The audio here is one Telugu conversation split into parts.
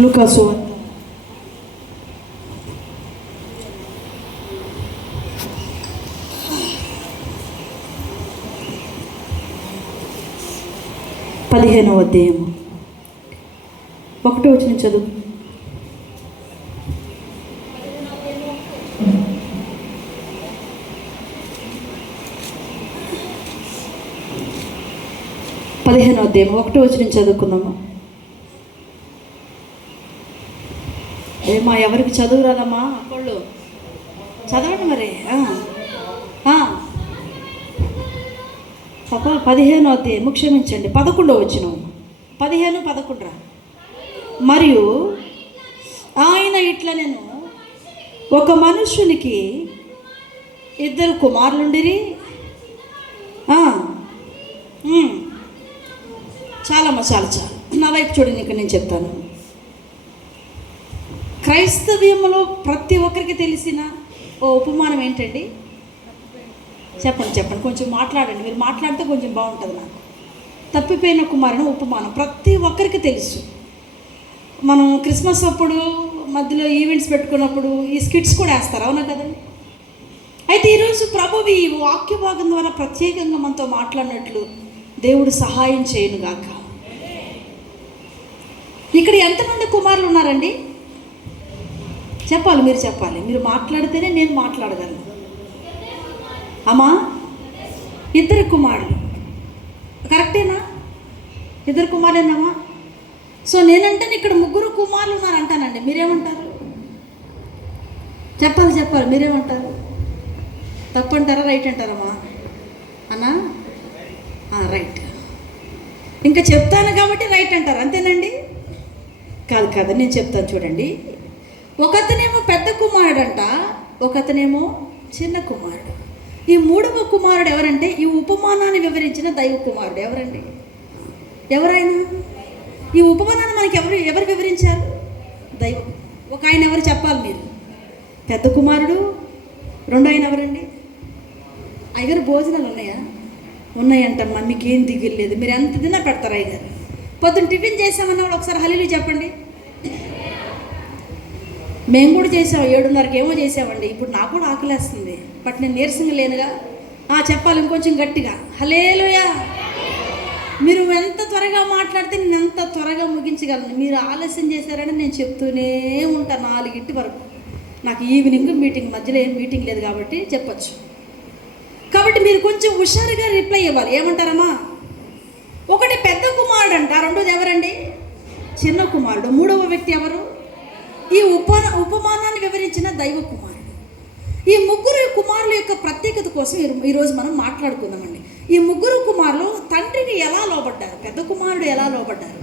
లూకాసు 15వ అధ్యాయం 1వ వచనం చదువు. పదిహేనవ అధ్యాయం 1వ వచనం చదువుకుందామా. ఏమా ఎవరికి చదువు రాదమ్మా అప్పుడు చదవండి మరి. పాప 15వ అధ్యాయం క్షమించండి 11వ వచనం 15-11 రా. మరియు ఆయన ఇట్లా నేను ఒక మనుష్యునికి 2 కుమారులుండిరి. చాలమ్మా చాలు నా వైపు చూడండి. ఇక్కడ నేను చెప్తాను. క్రైస్తవ్యంలో ప్రతి ఒక్కరికి తెలిసిన ఓ ఉపమానం ఏంటండి? చెప్పండి కొంచెం మాట్లాడండి. మీరు మాట్లాడితే కొంచెం బాగుంటుంది. నాకు తప్పిపోయిన కుమారుని ఉపమానం ప్రతి ఒక్కరికి తెలుసు. మనం క్రిస్మస్ అప్పుడు మధ్యలో ఈవెంట్స్ పెట్టుకున్నప్పుడు ఈ స్కిట్స్ కూడా వేస్తారు, అవునా కదండి? అయితే ఈరోజు ప్రభువు ఈ వాక్య భాగం ద్వారా ప్రత్యేకంగా మనతో మాట్లాడినట్లు దేవుడు సహాయం చేయనుగాక. ఇక్కడ ఎంతమంది కుమారులు ఉన్నారండి? చెప్పాలి, మీరు చెప్పాలి. మీరు మాట్లాడితేనే నేను మాట్లాడగలను. అమ్మా 2 కుమారులు కరెక్టేనా? 2 కుమారులేనమ్మా. సో నేనంటే ఇక్కడ 3 కుమారులు ఉన్నారు అంటానండి. మీరేమంటారు? చెప్పాలి మీరేమంటారు? తప్పు అంటారా రైట్ అంటారమ్మా? అన్నా రైట్. ఇంకా చెప్తాను కాబట్టి రైట్ అంటారు అంతేనండి? కాదు నేను చెప్తాను చూడండి. ఒకతనేమో పెద్ద కుమారుడు అంట, ఒకతనేమో చిన్న కుమారుడు. ఈ 3వ కుమారుడు ఎవరంటే ఈ ఉపమానాన్ని వివరించిన దైవ కుమారుడు. ఎవరైనా ఈ ఉపమానాన్ని మనకి ఎవరు వివరించారు? దైవం. ఒక ఆయన ఎవరు చెప్పాలి మీరు? పెద్ద కుమారుడు. 2 ఆయన ఎవరండి? అయ్యగారు భోజనాలు ఉన్నాయంటమ్మా. మీకు ఏం దిగులేదు, మీరు ఎంత తిన్నా పెడతారు అయ్యగారు. పొద్దున్న టిఫిన్ చేసామన్నా ఒకసారి హల్లేలూయా చెప్పండి. మేము కూడా చేసాం, 7:30కి ఏమో చేసామండి. ఇప్పుడు నాకు కూడా ఆకలేస్తుంది, బట్ నేను నీరసంగా లేనుగా. చెప్పాలి ఇంకొంచెం గట్టిగా హల్లేలూయా. మీరు ఎంత త్వరగా మాట్లాడితే నేను ఎంత త్వరగా ముగించగలను. మీరు ఆలస్యం చేశారని నేను చెప్తూనే ఉంటాను 4 వరకు. నాకు ఈవినింగ్ మీటింగ్, మధ్యలో ఏం మీటింగ్ లేదు కాబట్టి చెప్పచ్చు. కాబట్టి మీరు కొంచెం హుషారుగా రిప్లై ఇవ్వాలి. ఏమంటారమ్మా? ఒకటి పెద్ద కుమారుడు అంట, 2వది ఎవరండి? చిన్న కుమారుడు. 3వ వ్యక్తి ఎవరు? ఈ ఉపమానాన్ని వివరించిన దైవ కుమారుడు. ఈ 3 కుమారుల యొక్క ప్రత్యేకత కోసం ఈరోజు మనం మాట్లాడుకుందామండి. ఈ 3 కుమారులు తండ్రికి ఎలా లోబడ్డారు? పెద్ద కుమారుడు ఎలా లోబడ్డారు?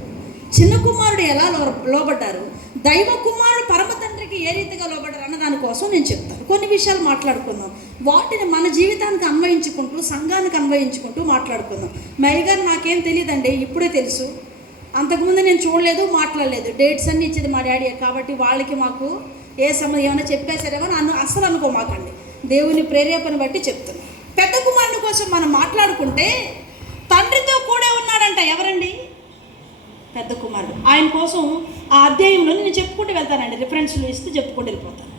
చిన్న కుమారుడు ఎలా లోబడ్డారు? దైవ కుమారుడు పరమ తండ్రికి ఏ రీతిగా లోబడ్డారు అన్న దానికోసం నేను చెప్తాను. కొన్ని విషయాలు మాట్లాడుకుందాం. వాటిని మన జీవితానికి అన్వయించుకుంటూ, సంఘానికి అన్వయించుకుంటూ మాట్లాడుకుందాం. మయ్యగారు నాకేం తెలియదండి, ఇప్పుడే తెలుసు. అంతకుముందు నేను చూడలేదు, మాట్లాడలేదు. డేట్స్ అన్నీ ఇచ్చేది మా డాడీ కాబట్టి వాళ్ళకి మాకు ఏ సమయం ఏమైనా చెప్పేశారేమో అస్సలు అనుకోమాకండి. దేవుని ప్రేరేపణ బట్టి చెప్తున్నాను. పెద్ద కుమారుని కోసం మనం మాట్లాడుకుంటే తండ్రితో కూడా ఉన్నాడంట. ఎవరండి? పెద్ద కుమారుడు. ఆయన కోసం ఆ అధ్యాయంలో నేను చెప్పుకుంటూ వెళ్తానండి, రిఫరెన్స్లు ఇస్తూ చెప్పుకుంటూ వెళ్ళిపోతాను.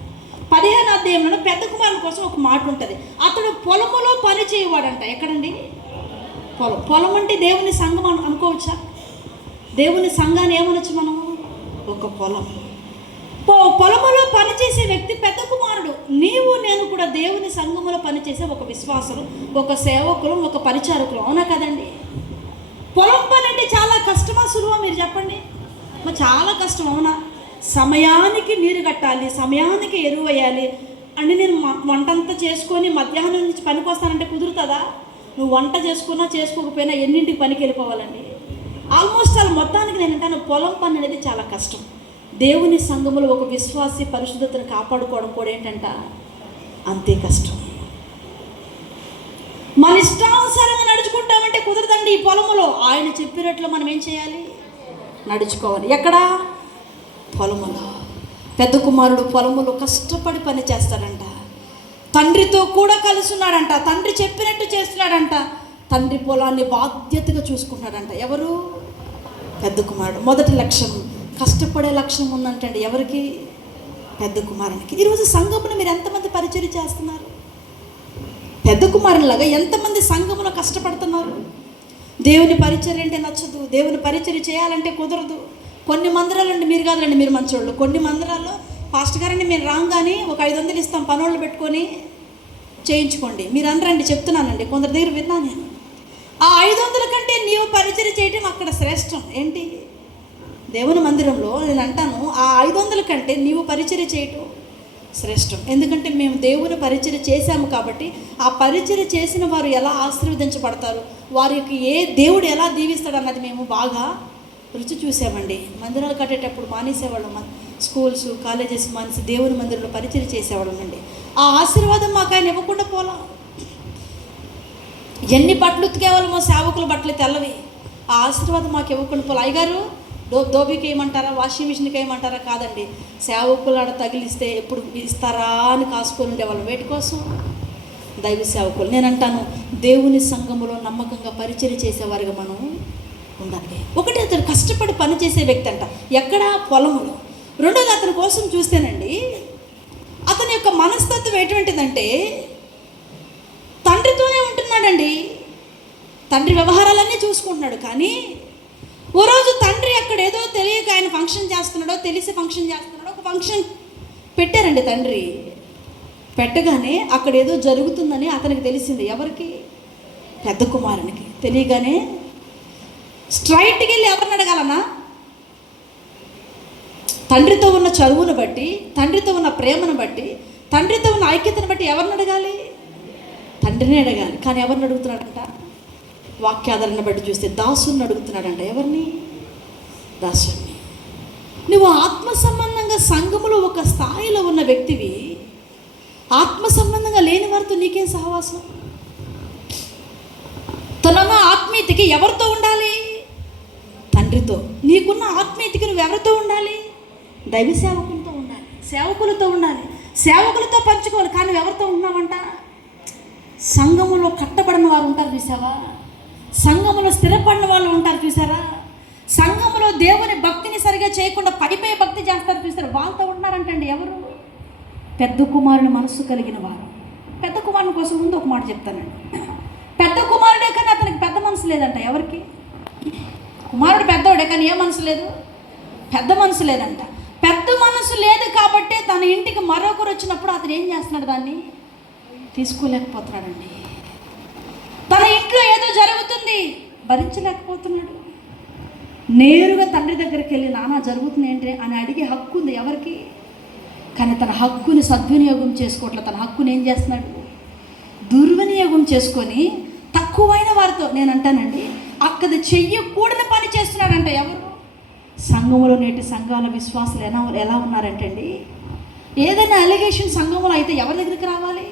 15వ అధ్యాయంలో పెద్ద కుమారుని కోసం ఒక మాట ఉంటుంది. అతడు పొలములో పని చేయవాడంట. ఎక్కడండి? పొలం అంటే దేవుని సంఘం అనుకోవచ్చా? దేవుని సంఘాన్ని ఏమనొచ్చు మనం? ఒక పొలములో పనిచేసే వ్యక్తి పెద్ద కుమారుడు. నీవు నేను కూడా దేవుని సంఘములో పనిచేసే ఒక విశ్వాసులు, ఒక సేవకులు, ఒక పరిచారకులు, అవునా కదండి? పొలం పని అంటే చాలా కష్టమా సులువా మీరు చెప్పండి? చాలా కష్టం, అవునా? సమయానికి నీరు కట్టాలి, సమయానికి ఎరువు వేయాలి. అంటే నేను వంటంతా చేసుకొని మధ్యాహ్నం నుంచి పనికి వస్తానంటే కుదురుతుందా? నువ్వు వంట చేసుకున్నా చేసుకోకపోయినా ఎన్నింటికి పనికి వెళ్ళిపోవాలండి? ఆల్మోస్ట్ మొత్తానికి నేను అంటాను పొలం పని అనేది చాలా కష్టం. దేవుని సంఘములో ఒక విశ్వాసి పరిశుద్ధతను కాపాడుకోవడం కూడా ఏంటంట అంతే కష్టం. మన ఇష్టానుసారంగా నడుచుకుంటామంటే కుదరదండి. ఈ పొలములో ఆయన చెప్పినట్లు మనం ఏం చేయాలి? నడుచుకోవాలి. ఎక్కడ? పొలములో. పెద్ద కుమారుడు పొలములో కష్టపడి పని చేస్తాడంట. తండ్రితో కూడా కలిసి ఉన్నాడంట. తండ్రి చెప్పినట్టు చేస్తున్నాడంట. తండ్రి పొలాన్ని బాధ్యతగా చూసుకుంటున్నాడంట. ఎవరు? పెద్ద కుమారుడు. మొదటి లక్షణం కష్టపడే లక్షణం ఉందంటండి. ఎవరికి? పెద్ద కుమారునికి. ఈరోజు సంఘమును మీరు ఎంతమంది పరిచర్య చేస్తున్నారు? పెద్ద కుమారునిలాగా ఎంతమంది సంఘములో కష్టపడుతున్నారు? దేవుని పరిచర్య అంటే నచ్చదు, దేవుని పరిచర్య చేయాలంటే కుదరదు. కొన్ని మందిరాలండి, మీరు కాదులండి, మీరు మంచోళ్ళు, కొన్ని మందిరాల్లో పాస్టర్ గారండి మేము రాగానే ఒక 500 ఇస్తాం, పనోళ్ళు పెట్టుకొని చేయించుకోండి. మీరు అనరండి, చెప్తున్నానండి, కొందరి దగ్గర విన్నా నేను. ఆ 500 కంటే నీవు పరిచర్య చేయటం అక్కడ శ్రేష్టం. ఏంటి? దేవుని మందిరంలో నేను అంటాను, ఆ 500 కంటే నీవు పరిచర్య చేయటం శ్రేష్టం. ఎందుకంటే మేము దేవుని పరిచర్య చేశాము కాబట్టి ఆ పరిచర్య చేసిన వారు ఎలా ఆశీర్వదించబడతారు, వారికి ఏ దేవుడు ఎలా దీవిస్తాడు అన్నది మేము బాగా రుచి చూసామండి. మందిరాలు కట్టేటప్పుడు మానేసేవాళ్ళం, స్కూల్స్ కాలేజెస్ మానేసి దేవుని మందిరంలో పరిచర్య చేసేవాళ్ళం అండి. ఆ ఆశీర్వాదం మాకు ఆయన ఇవ్వకుండా పోలా. ఎన్ని బట్టలు ఉతికేవాళ్ళమో, సేవకుల బట్టలు తెల్లవి, ఆ ఆశీర్వాదం మాకు ఇవ్వకుండా పోలా. అయ్యగారు దోబికి ఏమంటారా, వాషింగ్ మిషన్కి ఏమంటారా? కాదండి, సేవకులు ఆడ తగిలిస్తే ఎప్పుడు ఇస్తారా అని కాసుకొని ఉండేవాళ్ళం. వేటి కోసం? దైవ సేవకులు. నేను అంటాను, దేవుని సంఘములో నమ్మకంగా పరిచర్య చేసేవారుగా మనం ఉండాలి. ఒకటి, అతను కష్టపడి పని చేసే వ్యక్తి అంట. ఎక్కడ? పొలములో. రెండోది, అతని కోసం చూస్తేనండి, అతని యొక్క మనస్తత్వం ఎటువంటిదంటే తండ్రితోనే ఉంటున్నాడండి, తండ్రి వ్యవహారాలన్నీ చూసుకుంటున్నాడు. కానీ ఓ రోజు తండ్రి అక్కడ ఏదో తెలియక ఆయన ఫంక్షన్ చేస్తున్నాడో, తెలిసి ఫంక్షన్ చేస్తున్నాడో, ఒక ఫంక్షన్ పెట్టారండి. తండ్రి పెట్టగానే అక్కడ ఏదో జరుగుతుందని అతనికి తెలిసింది. ఎవరికి? పెద్ద కుమారునికి. తెలియగానే స్ట్రైట్కి వెళ్ళి ఎవరిని అడగాలన్నా? తండ్రితో ఉన్న చదువును బట్టి, తండ్రితో ఉన్న ప్రేమను బట్టి, తండ్రితో ఉన్న ఐక్యతను బట్టి ఎవరిని అడగాలి? తండ్రిని అడగాలి. కానీ ఎవరిని అడుగుతున్నాడంట? వాక్యాధారణ బట్టి చూస్తే దాసుని అడుగుతున్నాడంట. ఎవరిని? దాసుని. నువ్వు ఆత్మ సంబంధంగా సంఘములో ఒక స్థాయిలో ఉన్న వ్యక్తివి, ఆత్మ సంబంధంగా లేని వారితో నీకేం సహవాసం? తనన్న ఆత్మీయతకి ఎవరితో ఉండాలి? తండ్రితో. నీకున్న ఆత్మీయతకి నువ్వు ఎవరితో ఉండాలి? దైవ సేవకులతో ఉండాలి, సేవకులతో ఉండాలి, సేవకులతో పంచుకోవాలి. కానీ ఎవరితో ఉన్నావంట? సంఘములో కట్టబడిన వారు ఉంటారు చూసావా, సంఘములో స్థిరపడిన వాళ్ళు ఉంటారు చూసారా, సంఘములో దేవుని భక్తిని సరిగా చేయకుండా పడిపై భక్తి చేస్తారు చూసారు, వాళ్ళతో ఉన్నారంటండి. ఎవరు? పెద్ద కుమారుని మనస్సు కలిగిన వారు. పెద్ద కుమారుని కోసం ముందు ఒక మాట చెప్తానండి. పెద్ద కుమారుడే కానీ అతనికి పెద్ద మనసు లేదంట. ఎవరికి? కుమారుడు పెద్దవాడే కానీ ఏ మనసు లేదు? పెద్ద మనసు లేదంట. పెద్ద మనసు లేదు కాబట్టి తన ఇంటికి మరొకరు వచ్చినప్పుడు అతను ఏం చేస్తున్నాడు? దాన్ని తీసుకోలేకపోతున్నాడండి. తన ఇంట్లో ఏదో జరుగుతుంది, భరించలేకపోతున్నాడు. నేరుగా తండ్రి దగ్గరికి వెళ్ళి నాన్న జరుగుతుంది ఏంటి అని అడిగే హక్కు ఉంది ఎవరికి? కానీ తన హక్కుని సద్వినియోగం చేసుకోవట్లేదు. తన హక్కుని ఏం చేస్తున్నాడు? దుర్వినియోగం చేసుకొని తక్కువైన వారితో, నేను అంటానండి, అక్కడ చెయ్యకూడని పని చేస్తున్నాడంట. ఎవరు? సంఘములో నేటి సంఘాల విశ్వాసులు ఎలా ఉన్నారంటే అండి, ఏదైనా అలిగేషన్ సంఘంలో అయితే ఎవరి దగ్గరికి రావాలి?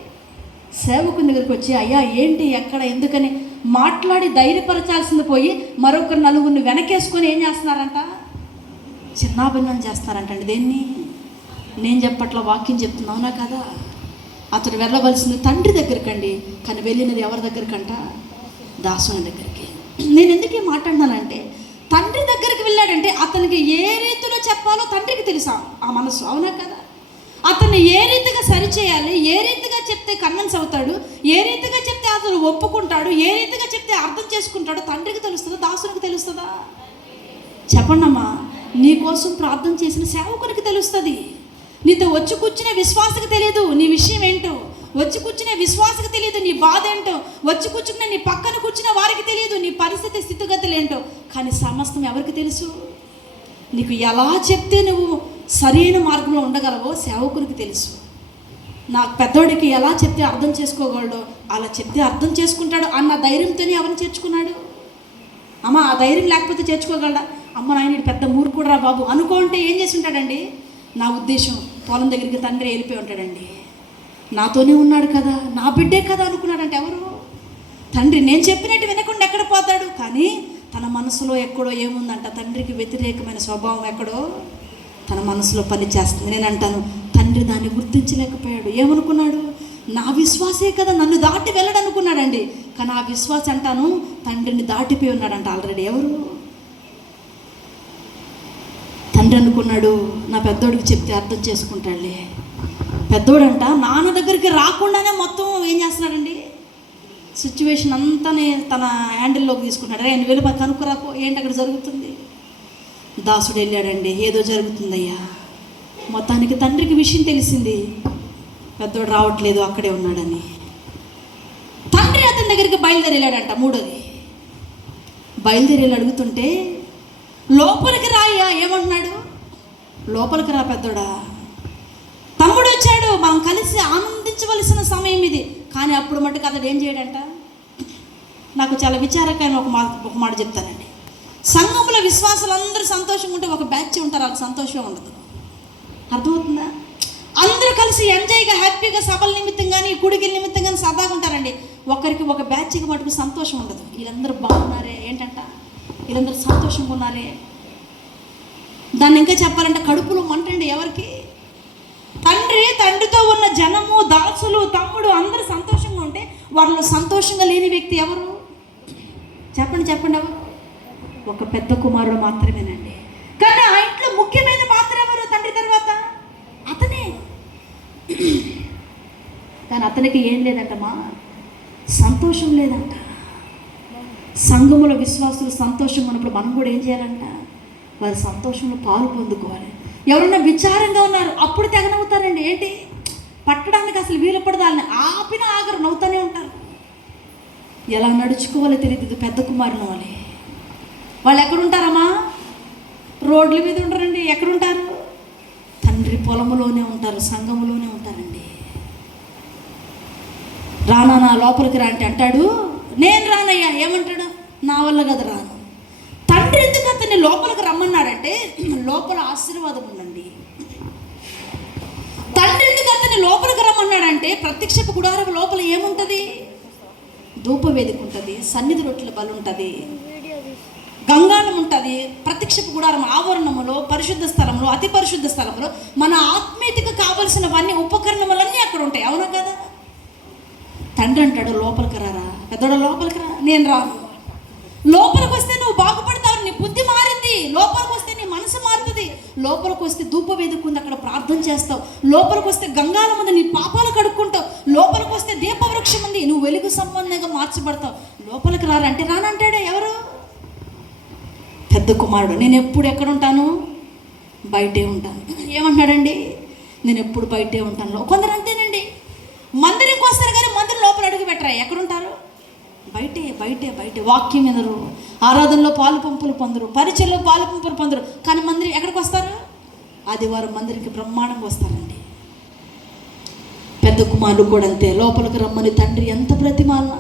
సేవకుని దగ్గరికి వచ్చి అయ్యా ఏంటి, ఎక్కడ, ఎందుకని మాట్లాడి ధైర్యపరచాల్సింది పోయి మరొకరు నలుగురిని వెనకేసుకొని ఏం చేస్తున్నారంట? చిన్నాభిన్నం చేస్తున్నారంటండి. దేన్ని? నేను చెప్పట్ల, వాక్యం చెప్తున్నా, అవునా కదా? అతడు వెళ్ళవలసింది తండ్రి దగ్గరికండి, కానీ వెళ్ళినది ఎవరి దగ్గరికంట? దాసుని దగ్గరికి. నేను ఎందుకు మాట్లాడినానంటే, తండ్రి దగ్గరికి వెళ్ళాడంటే అతనికి ఏ రీతిలో చెప్పాలో తండ్రికి తెలుసా ఆ మనసు, అవునా కదా? అతన్ని ఏ రీతిగా సరిచేయాలి, ఏ రీతిగా చెప్తే కన్విన్స్ అవుతాడు, ఏ రీతిగా చెప్తే అతను ఒప్పుకుంటాడు, ఏ రీతిగా చెప్తే అర్థం చేసుకుంటాడో తండ్రికి తెలుస్తుందా, దాసునికి తెలుస్తుందా? చెప్పండమ్మా. నీ కోసం ప్రార్థన చేసిన సేవకునికి తెలుస్తుంది. నీతో వచ్చి కూర్చునే విశ్వాసకు తెలియదు నీ విషయం ఏంటో, వచ్చి కూర్చునే విశ్వాసకు తెలియదు నీ బాధ ఏంటో, వచ్చి కూర్చునే నీ పక్కన కూర్చున్న వారికి తెలియదు నీ పరిస్థితి స్థితిగతులు ఏంటో. కానీ సమస్తం ఎవరికి తెలుసు? నీకు ఎలా చెప్తే నువ్వు సరైన మార్గంలో ఉండగలవో సేవకునికి తెలుసు. నాకు పెద్దోడికి ఎలా చెప్తే అర్థం చేసుకోగలడో అలా చెప్తే అర్థం చేసుకుంటాడు అన్న ధైర్యంతోనే ఎవరిని చేర్చుకున్నాడు? అమ్మ ఆ ధైర్యం లేకపోతే చేర్చుకోగలడా? అమ్మ నాయన పెద్ద మూర్ఖుడురా బాబు అనుకుంటే ఏం చేసి ఉంటాడండి? నా ఉద్దేశం పొలం దగ్గరికి తండ్రి వెళ్ళిపోయి ఉంటాడండి. నాతోనే ఉన్నాడు కదా, నా బిడ్డే కదా అనుకున్నాడంటే ఎవరు? తండ్రి. నేను చెప్పినట్టు వినకుండా ఎక్కడ పోతాడు? కానీ తన మనసులో ఎక్కడో ఏముందంట, తండ్రికి వ్యతిరేకమైన స్వభావం ఎక్కడో తన మనసులో పని చేస్తుంది. నేను అంటాను, తండ్రి దాన్ని గుర్తించలేకపోయాడు. ఏమనుకున్నాడు? నా విశ్వాసే కదా నన్ను దాటి వెళ్ళడు అనుకున్నాడండి. కానీ ఆ విశ్వాసం అంటాను తండ్రిని దాటిపోయి ఉన్నాడంట ఆల్రెడీ. ఎవరు? తండ్రి అనుకున్నాడు, నా పెద్దోడికి చెప్తే అర్థం చేసుకుంటాడులే. పెద్దోడంట నాన్న దగ్గరికి రాకుండానే మొత్తం ఏం చేస్తున్నాడండి, సిచ్యువేషన్ అంతానే తన హ్యాండిల్లోకి తీసుకున్నాడు. 2,000 కనుక్కురాపో, ఏంటి అక్కడ జరుగుతుంది. దాసుడు వెళ్ళాడండి, ఏదో జరుగుతుందయ్యా. మొత్తానికి తండ్రికి విషయం తెలిసింది, పెద్దోడు రావట్లేదు, అక్కడే ఉన్నాడని. తండ్రి అతని దగ్గరికి బయలుదేరి వెళ్ళాడంట. మూడోది, బయలుదేరి వెళ్ళి అడుగుతుంటే, లోపలికి రాయ్యా, ఏమంటున్నాడు, లోపలికి రా పెద్దోడా, తమ్ముడు వచ్చాడు, మనం కలిసి ఆనందించవలసిన సమయం ఇది. కానీ అప్పుడు మటుకు అతడు ఏం చేయడంట. నాకు చాలా విచారకరమైన ఒక మాట చెప్తానండి. సంఘంలో విశ్వాసాలు అందరూ సంతోషంగా ఉంటే ఒక బ్యాచ్ ఉంటారు, వాళ్ళకి సంతోషం ఉండదు. అర్థమవుతుందా? అందరూ కలిసి ఎంజాయ్గా హ్యాపీగా సభల నిమిత్తం కానీ కుడిగిల నిమిత్తం కానీ సరదాగా ఉంటారండి. ఒకరికి ఒక బ్యాచ్కి మటుకు సంతోషం ఉండదు. వీళ్ళందరూ బాగున్నారే, ఏంటంట వీళ్ళందరూ సంతోషంగా ఉన్నారే. దాన్ని ఇంకా చెప్పాలంటే కడుపులో మంటండి. ఎవరికి? తండ్రితో ఉన్న జనము, దాసులు, తమ్ముడు అందరూ సంతోషంగా ఉంటే వాళ్ళలో సంతోషంగా లేని వ్యక్తి ఎవరు? చెప్పండి ఎవరు? ఒక పెద్ద కుమారుడు మాత్రమేనండి. కానీ ఆ ఇంట్లో ముఖ్యమైన పాత్ర ఎవరు? తండ్రి తర్వాత అతనే. కానీ అతనికి ఏం లేదంటమ్మా, సంతోషం లేదంట. సంఘముల విశ్వాసులు సంతోషంగా ఉన్నప్పుడు మనం కూడా ఏం చేయాలంట, వారి సంతోషంలో పాలు పొందుకోవాలి. ఎవరైనా విచారంగా ఉన్నారు, అప్పుడు తెగ నవ్వుతారండి. ఏంటి పట్టడానికి అసలు వీలు పడదు, వాళ్ళని ఆపిన ఆగరు, నవ్వుతూనే ఉంటారు. ఎలా నడుచుకోవాలో తెలియదు పెద్ద కుమారుని వాళ్ళే. వాళ్ళు ఎక్కడుంటారమ్మా? రోడ్ల మీద ఉంటారండి. ఎక్కడుంటారు? తండ్రి పొలములోనే ఉంటారు, సంఘములోనే ఉంటారండి. రానా నా లోపలికి రా అంటే అంటాడు, నేను రానయ్యా. ఏమంటాడు? నా వల్ల కదా రాను. తండ్రి ఎందుకు అతన్ని లోపలికి రమ్మన్నాడంటే లోపల ఆశీర్వాదం ఉందండి. తండ్రి ఎందుకు అతన్ని లోపలికి రమ్మన్నాడంటే ప్రత్యక్షపు గుడారం లోపల ఏముంటుంది? ధూపవేదిక ఉంటుంది, సన్నిధి రొట్టెల బలి ఉంటుంది, గంగాళం ఉంటుంది. ప్రత్యక్షపు గుడారం ఆవరణములో, పరిశుద్ధ స్థలంలో, అతి పరిశుద్ధ స్థలంలో మన ఆత్మీయతకు కావలసినవన్నీ ఉపకరణములన్నీ అక్కడ ఉంటాయి. అవునా కదా? తండ్రి అంటాడు, లోపలికి రారా పెద్దోడ, లోపలికి రా. నేను రాను. లోపలికి వస్తే నువ్వు బాగుపడతావు, నీ బుద్ధి మారింది. లోపలికి వస్తే నీ మనసు మారుతుంది. లోపలికి వస్తే ధూపవేదిక ఉంది, అక్కడ ప్రార్థన చేస్తావు. లోపలికి వస్తే గంగాళం ఉంది, నీ పాపాలు కడుక్కుంటావు. లోపలికి వస్తే దీపవృక్షం ఉంది, నువ్వు వెలుగు సంబంధంగా మార్చబడతావు. లోపలికి రారా అంటే రానంటాడే. ఎవరు? పెద్ద కుమారుడు. నేను ఎప్పుడు ఎక్కడ ఉంటాను? బయటే ఉంటాను. ఏమంటాడండి? నేను ఎప్పుడు బయటే ఉంటాను. కొందరు అంతేనండి, మందిరంకి వస్తారు కానీ మందిరం లోపల అడుగు పెట్టరా. ఎక్కడుంటారు? బయటే. వాక్యం వినరు, ఆరాధనలో పాలు పంపులు పొందరు, పరిచయలో పాలు పంపులు పొందరు. కానీ మందిరం ఎక్కడికి వస్తారు? ఆదివారం మందిరికి బ్రహ్మాండంగా వస్తారండి. పెద్ద కుమారుడు కూడా అంతే. లోపలికి రమ్మని తండ్రి ఎంత ప్రతిమాలన,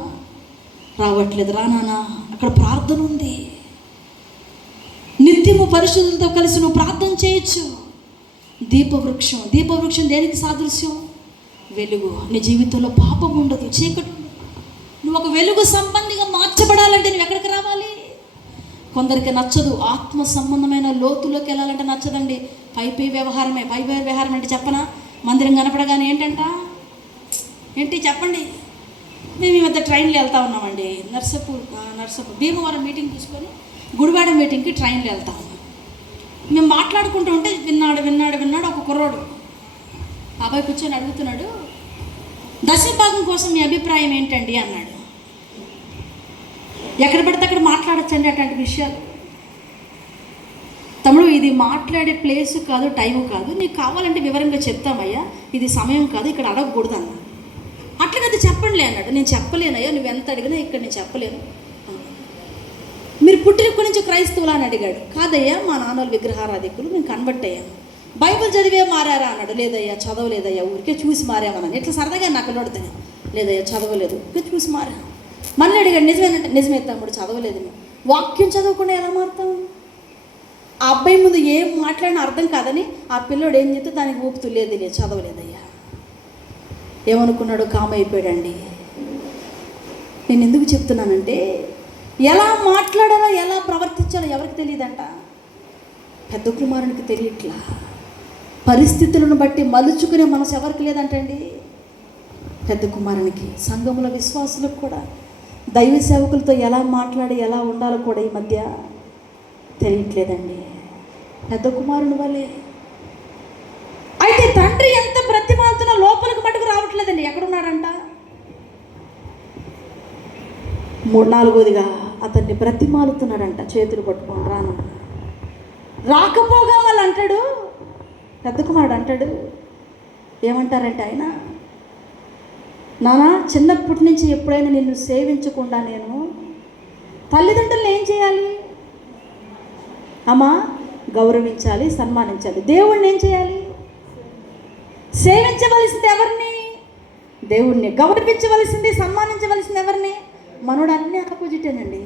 రావట్లేదు. రానా, అక్కడ ప్రార్థన ఉంది. నిత్యము పరిశుద్ధులతో కలిసి నువ్వు ప్రార్థన చేయొచ్చు. దీపవృక్షం దేనికి సాదృశ్యం? వెలుగు. నీ జీవితంలో పాపం ఉండదు, చీకటి ఉండదు. నువ్వు ఒక వెలుగు సంబంధిగా మార్చబడాలంటే నువ్వు ఎక్కడికి రావాలి? కొందరికి నచ్చదు, ఆత్మ సంబంధమైన లోతులోకి వెళ్ళాలంటే నచ్చదండి. పై వ్యవహారం అంటే చెప్పనా? మందిరం కనపడగానే ఏంటి చెప్పండి. మేము ఈ మధ్య ట్రైన్లో వెళ్తూ ఉన్నామండి. నర్సాపూర్ భీమవరం మీటింగ్ తీసుకొని గుడివాడ మీటింగ్కి ట్రైన్లో వెళ్తాము. మేము మాట్లాడుకుంటూ ఉంటే విన్నాడు ఒక కుర్రోడు. అబ్బాయి కూర్చొని అడుగుతున్నాడు, దశభాగం కోసం మీ అభిప్రాయం ఏంటండి అన్నాడు. ఎక్కడ పడితే అక్కడ మాట్లాడచ్చండి అట్లాంటి విషయాలు. తమ్ముడు, ఇది మాట్లాడే ప్లేసు కాదు, టైము కాదు, నీకు కావాలంటే వివరంగా చెప్తామయ్యా, ఇది సమయం కాదు, ఇక్కడ అడగకూడదు అన్నాడు. అట్లా కదా చెప్పండిలే అన్నాడు. నేను చెప్పలేనయ్యా, నువ్వు ఎంత అడిగినా ఇక్కడ నేను చెప్పలేను. మీరు పుట్టినప్పటి నుంచి క్రైస్తవులు అని అడిగాడు. కాదయ్యా, మా నాన్నలు విగ్రహారాధికులు, మేము కన్వర్ట్ అయ్యాము. బైబిల్ చదివే మారారా అన్నాడు. లేదయ్యా, చదవలేదయ్యా, ఊరికే చూసి మారామన్నాను. ఎట్లా సరదాగా నాకు అల్లుడుతాను. లేదయ్యా, చదవలేదు, ఊరికే చూసి మారా. మళ్ళీ అడిగాడు, నిజమేనంటే నిజమే తమ్ముడు, చదవలేదు. వాక్యం చదవకుండా ఎలా మారుతాం? ఆ అబ్బాయి ముందు ఏం మాట్లాడినా అర్థం కాదని ఆ పిల్లోడు ఏం చెప్తే దానికి ఊపుతూ లేదు చదవలేదయ్యా. ఏమనుకున్నాడు? కామ్ అయిపోయాడండి. నేను ఎందుకు చెప్తున్నానంటే, ఎలా మాట్లాడాలో ఎలా ప్రవర్తించాలో ఎవరికి తెలియదంట. పెద్ద కుమారునికి తెలియట్లా. పరిస్థితులను బట్టి మలుచుకునే మనసు ఎవరికి లేదంటండి పెద్ద కుమారునికి. సంఘముల విశ్వాసులకు కూడా దైవ సేవకులతో ఎలా మాట్లాడి ఎలా ఉండాలో కూడా ఈ మధ్య తెలియట్లేదండి. పెద్ద కుమారుని వలె. అయితే తండ్రి ఎంత బ్రతిమాలుతున్నా లోపలికి మటుకు రావట్లేదండి. ఎక్కడున్నాడంట? నాలుగోదిగా అతన్ని బ్రతిమాలుతున్నాడంట, చేతులు పట్టుకొని రాను. రాకపోగా మళ్ళీ అంటాడు, పెద్ద కుమారుడు అంటాడు, ఏమంటారంటే ఆయన, నానా చిన్నప్పటి నుంచి ఎప్పుడైనా నిన్ను సేవించకుండా నేను తల్లిదండ్రులను ఏం చేయాలి? అమ్మా గౌరవించాలి, సన్మానించాలి. దేవుణ్ణి ఏం చేయాలి? సేవించవలసింది ఎవరిని? దేవుణ్ణి. గౌరవించవలసింది, సన్మానించవలసింది ఎవరిని? మనోడు అన్నీ ఆపోజిటేనండి.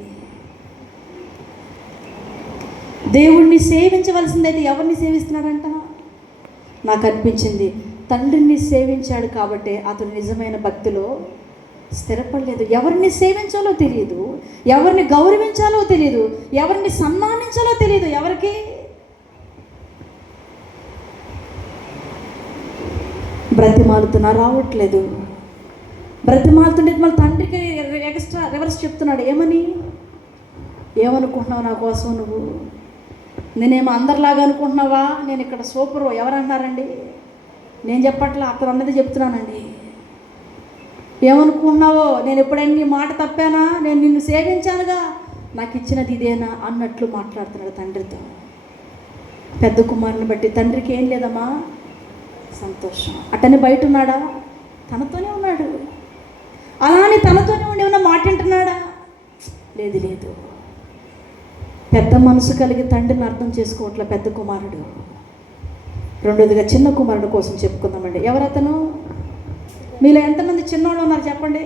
దేవుణ్ణి సేవించవలసిందైతే ఎవరిని సేవిస్తున్నాడంట? నాకు అనిపించింది తండ్రిని సేవించాడు కాబట్టి అతను నిజమైన భక్తిలో స్థిరపడలేదు. ఎవరిని సేవించాలో తెలియదు, ఎవరిని గౌరవించాలో తెలియదు, ఎవరిని సన్మానించాలో తెలియదు. ఎవరికి? బ్రతిమాలుతున్నా రావట్లేదు. బ్రతిమాలుతుంటే మళ్ళీ తండ్రికి ఎక్స్ట్రా రివర్స్ చెప్తున్నాడు. ఏమనుకుంటున్నావు నా కోసం నువ్వు? నేనేమో అందరిలాగా అనుకుంటున్నావా? నేను ఇక్కడ సూపరు. ఎవరన్నారండి? నేను చెప్పట్లా, అతను అన్నది చెప్తున్నానండి. ఏమనుకుంటున్నావో? నేను ఎప్పుడైనా నీ మాట తప్పానా? నేను నిన్ను సేవించానుగా, నాకు ఇచ్చినది ఇదేనా అన్నట్లు మాట్లాడుతున్నాడు తండ్రితో. పెద్ద కుమారుని బట్టి తండ్రికి ఏం లేదమ్మా, సంతోషం. అతన్ని బయట ఉన్నాడా? తనతోనే ఉన్నాడు. అలానే తనతోనే ఉండి ఉన్న మాట వింటున్నాడా? లేదు. పెద్ద మనసు కలిగి తండ్రిని అర్థం చేసుకోవట్లే పెద్ద కుమారుడు. రెండోదిగా చిన్న కుమారుడు కోసం చెప్పుకుందామండి. ఎవరతను? మీలో ఎంతమంది చిన్నోళ్ళు ఉన్నారు చెప్పండి.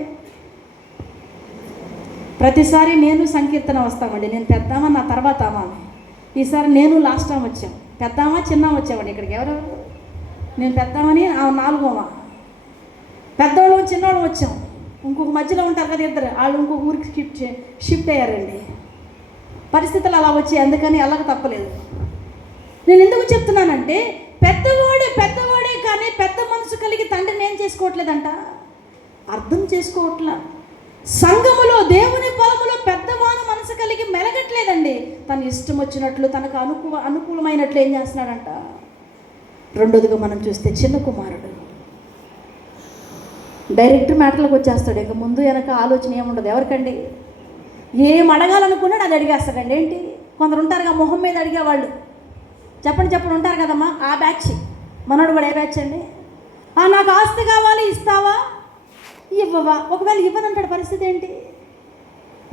ప్రతిసారి నేను సంకీర్తన వస్తామండి. నేను పెద్దామా, నా తర్వాత అమ్మా. ఈసారి నేను లాస్ట్ టైం వచ్చాం. పెద్దామా చిన్న వచ్చామండి ఇక్కడికి. ఎవరు? నేను పెద్దామని నాలుగోమా. పెద్దవాళ్ళు చిన్నవాళ్ళు వచ్చాం. ఇంకొక మధ్యలో ఉంటారు కదా ఇద్దరు, వాళ్ళు ఇంకొక ఊరికి షిఫ్ట్ అయ్యారండి. పరిస్థితులు అలా వచ్చాయి, అందుకని అలాగ తప్పలేదు. నేను ఎందుకు చెప్తున్నానంటే పెద్దవాడే కానీ పెద్ద మనసు కలిగి తండ్రిని ఏం చేసుకోవట్లేదంట, అర్థం చేసుకోవట్లా. సంఘములో దేవుని పొలములో పెద్దవాడు మనసు కలిగి మెలగట్లేదండి. తన ఇష్టం వచ్చినట్లు, తనకు అనుకూలమైనట్లు ఏం చేస్తున్నాడంట. రెండోదిగా మనం చూస్తే చిన్న కుమారుడు డైరెక్ట్ మ్యాటర్లకు వచ్చేస్తాడు. ఇక ముందు వెనక ఆలోచన ఏముండదు. ఎవరికండి? ఏం అడగాలనుకున్నాడు అది అడిగేస్తాడండి. ఏంటి? కొందరు ఉంటారుగా మొహం మీద అడిగేవాళ్ళు. చెప్పండి ఉంటారు కదమ్మా, ఆ బ్యాచ్. మనోడు కూడా ఏ బ్యాచ్ అండి? నాకు ఆస్తి కావాలి, ఇస్తావా? ఇవ్వవా? ఒకవేళ ఇవ్వనంటాడు, పరిస్థితి ఏంటి?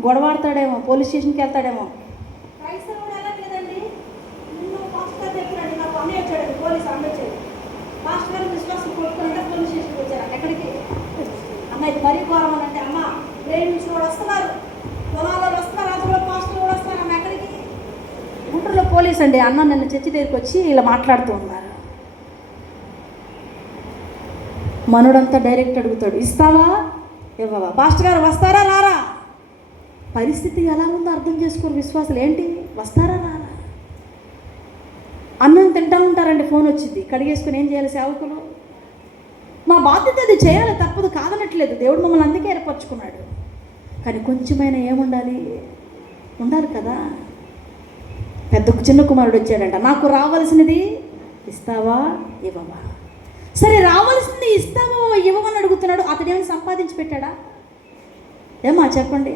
గొడవాడతాడేమో, పోలీస్ స్టేషన్కి వెళ్తాడేమో. క్రైస్తవుడు వెళ్ళట్లేదండి. పాస్టర్ చెప్పాడు, నాకు అన్నీ వచ్చాడు, పోలీసు అన్నీ వచ్చాడు. పాస్టర్ గారు విశ్వాసం కొట్టుకుంటే పోలీస్ స్టేషన్కి వచ్చారు. ఎక్కడికి? అమ్మ ఇది మరీ ఘోరం అని అంటే, అమ్మ ప్రేమించిన వాడు వస్తున్నారు, పొలాల్లో వస్తున్నారు, అందులో పాస్టర్ కూడా వస్తున్నారు. అమ్మ ఎక్కడికి? గుంటూరులో పోలీస్ అండి. అన్న నిన్న చర్చి దగ్గరికి వచ్చి ఇలా మాట్లాడుతూ ఉన్నారు. మనోడంతా డైరెక్ట్ అడుగుతాడు, ఇస్తావా ఇవ్వవా? పాస్టర్ గారు వస్తారా రారా? పరిస్థితి ఎలా ఉందో అర్థం చేసుకోరు విశ్వాసులు. ఏంటి? వస్తారా రారా? అన్నం తింటూ ఉంటారండి, ఫోన్ వచ్చింది, కడిగేసుకుని ఏం చేయాలి సేవకులు? మా బాధ్యత అది చేయాలి, తప్పదు, కాదనట్లేదు. దేవుడు మమ్మల్ని అందుకే ఏర్పరచుకున్నాడు. కానీ కొంచెమైనా ఏముండాలి? ఉండాలి కదా. చిన్న కుమారుడు వచ్చాడంట, నాకు రావాల్సినది ఇస్తావా ఇవ్వవా? సరే రావాల్సింది ఇస్తావా ఇవ్వమని అడుగుతున్నాడు. అతడు ఏమైనా సంపాదించి పెట్టాడా? ఏమా చెప్పండి.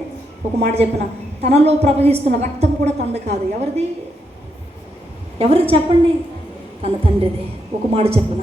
ఒక మాట చెప్పిన, తనలో ప్రవహిస్తున్న రక్తం కూడా తంది కాదు. ఎవరిది? ఎవరికి చెప్పండి? తన తండ్రిది. ఒక మాట చెప్పున,